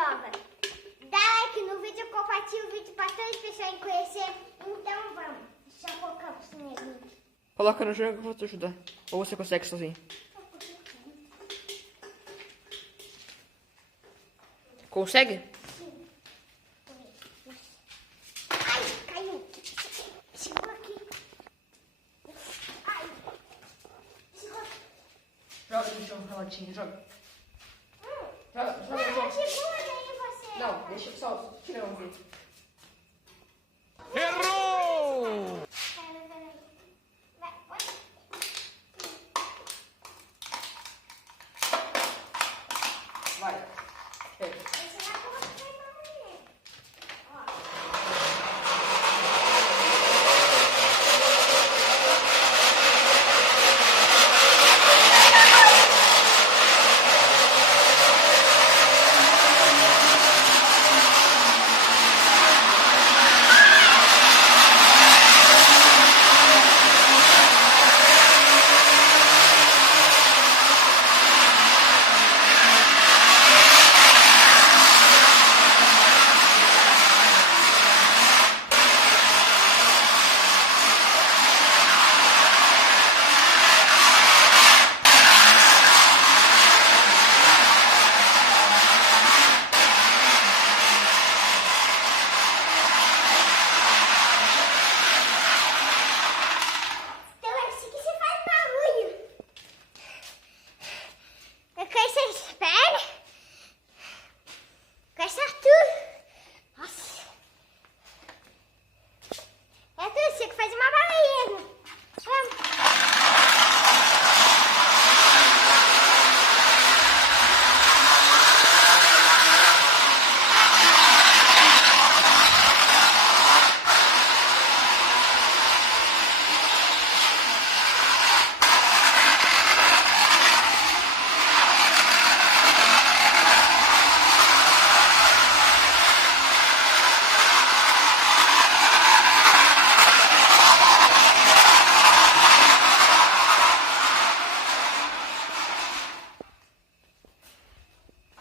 nova. Dá like no vídeo, compartilha o vídeo para todas as pessoas conhecer. Então vamos. Deixa eu colocar o sininho. Coloca no jogo que eu vou te ajudar. Ou você consegue sozinho? Consegue? Sim. Ai, caiu. Segura aqui. Ai. Segura. Joga no chão, relatinho, joga. Joga no chão. Segura aí você. Não, deixa só tirar um vídeo. Errou! Peraí. Vai, pode. Vai. Pega. Esse vai colocar aí pra você. Ó. Então é assim que você faz barulho. Eu quero essas pernas. Eu quero essa tudo. Nossa. É tudo você que faz uma baleia. Vamos.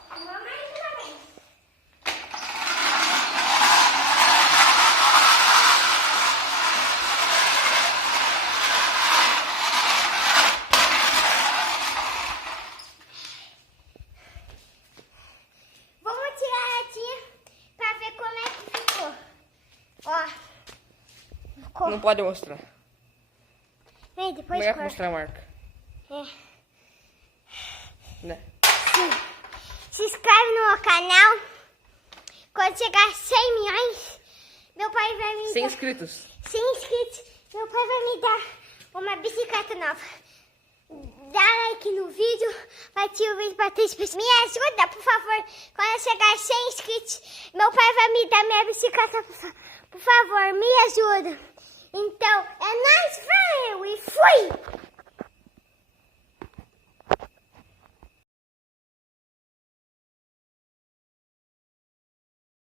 Vamos mais uma vez. Vamos tirar aqui pra ver como é que ficou. Ó. Ficou. Não pode mostrar. Vem, Não depois é pra corta. mostrar a marca. É. Né? Sim. Se inscreve no meu canal. Quando chegar a 100 milhões, meu pai vai me 100 dar... inscritos. 100 inscritos, meu pai vai me dar uma bicicleta nova. Dá like no vídeo, ativa o vídeo para 3 pessoas. Me ajuda, por favor. Quando eu chegar a 100 inscritos, meu pai vai me dar minha bicicleta. Por favor, me ajuda. Então, é nóis, valeu e fui!